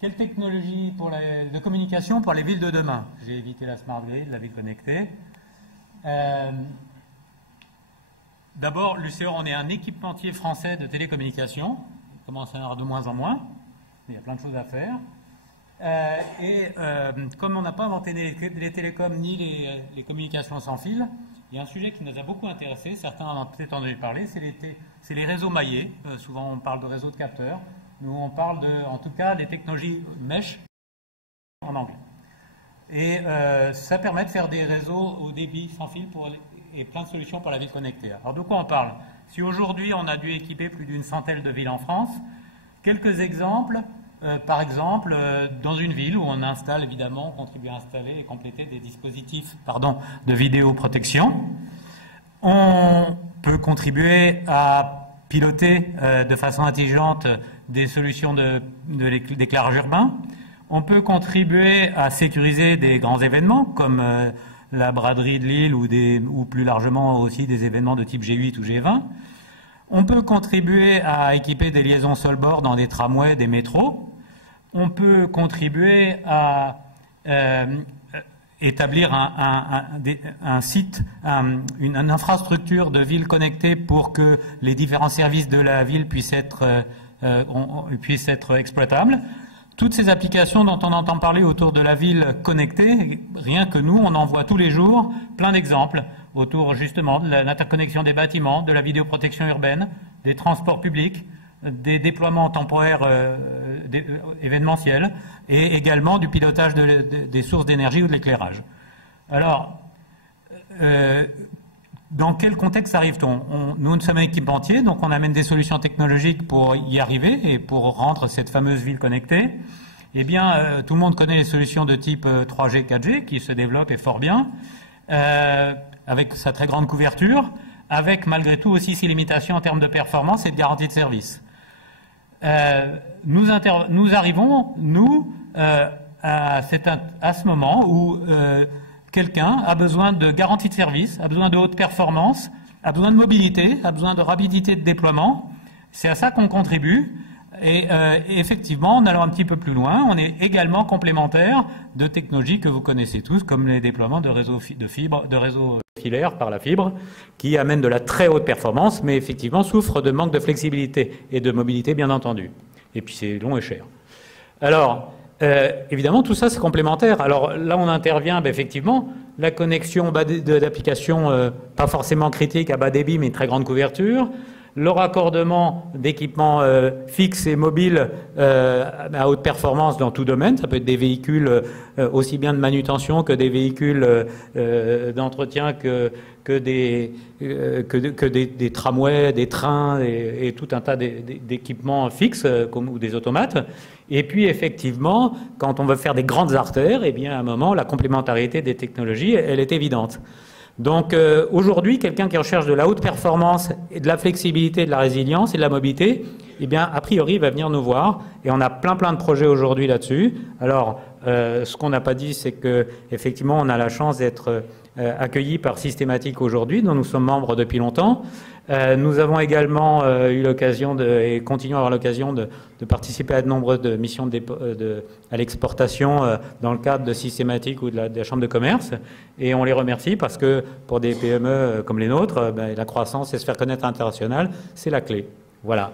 Quelle technologie de communication pour les villes de demain? J'ai évité la smart grid, la ville connectée. D'abord, l'UCR, on est un équipementier français de télécommunications. Il commence à y en avoir de moins en moins. Il y a plein de choses à faire. Comme on n'a pas inventé les télécoms ni les communications sans fil, il y a un sujet qui nous a beaucoup intéressé, certains en ont peut-être entendu parler, c'est les réseaux maillés. Souvent on parle de réseaux de capteurs. Nous on parle en tout cas des technologies mesh en anglais. Et ça permet de faire des réseaux au débit sans fil et plein de solutions pour la ville connectée. Alors de quoi on parle? Si aujourd'hui on a dû équiper plus d'une centaine de villes en France, quelques exemples. Par exemple, dans une ville où on installe, évidemment, on contribue à installer et compléter des dispositifs de vidéoprotection. On peut contribuer à piloter de façon intelligente des solutions d'éclairage urbain. On peut contribuer à sécuriser des grands événements comme la braderie de Lille ou plus largement aussi des événements de type G8 ou G20. On peut contribuer à équiper des liaisons sol-bord dans des tramways, des métros. On peut contribuer à établir un site, une infrastructure de ville connectée pour que les différents services de la ville puissent être exploitables. Toutes ces applications dont on entend parler autour de la ville connectée, rien que nous, on en voit tous les jours plein d'exemples autour justement de l'interconnexion des bâtiments, de la vidéoprotection urbaine, des transports publics, des déploiements temporaires événementiels et également du pilotage des sources d'énergie ou de l'éclairage. Alors, dans quel contexte arrive-t-on? Nous sommes un équipementier, donc on amène des solutions technologiques pour y arriver et pour rendre cette fameuse ville connectée. Eh bien, tout le monde connaît les solutions de type 3G, 4G qui se développent et fort bien, avec sa très grande couverture, avec malgré tout aussi ses limitations en termes de performance et de garantie de service. Nous arrivons, à ce moment où quelqu'un a besoin de garantie de service, a besoin de haute performance, a besoin de mobilité, a besoin de rapidité de déploiement. C'est à ça qu'on contribue. Et effectivement, en allant un petit peu plus loin, on est également complémentaire de technologies que vous connaissez tous, comme les déploiements de réseaux filaires par la fibre, qui amènent de la très haute performance, mais effectivement souffrent de manque de flexibilité et de mobilité, bien entendu. Et puis c'est long et cher. Alors, évidemment, tout ça, c'est complémentaire. Alors là, on intervient, effectivement, la connexion d'applications pas forcément critiques à bas débit, mais une très grande couverture. Le raccordement d'équipements fixes et mobiles à haute performance dans tout domaine. Ça peut être des véhicules aussi bien de manutention que des véhicules d'entretien que des tramways, des trains et tout un tas d'équipements fixes ou des automates. Et puis effectivement, quand on veut faire des grandes artères, eh bien à un moment, la complémentarité des technologies, elle est évidente. Donc aujourd'hui, quelqu'un qui recherche de la haute performance et de la flexibilité, de la résilience et de la mobilité, eh bien a priori il va venir nous voir et on a plein de projets aujourd'hui là-dessus. Alors ce qu'on n'a pas dit, c'est que effectivement on a la chance d'être accueillis par Systématique aujourd'hui, dont nous sommes membres depuis longtemps. Nous avons également eu l'occasion et continuons à avoir l'occasion de participer à de nombreuses missions à l'exportation dans le cadre de Systématique ou de la Chambre de commerce. Et on les remercie parce que pour des PME comme les nôtres, la croissance et se faire connaître à l'international, c'est la clé. Voilà.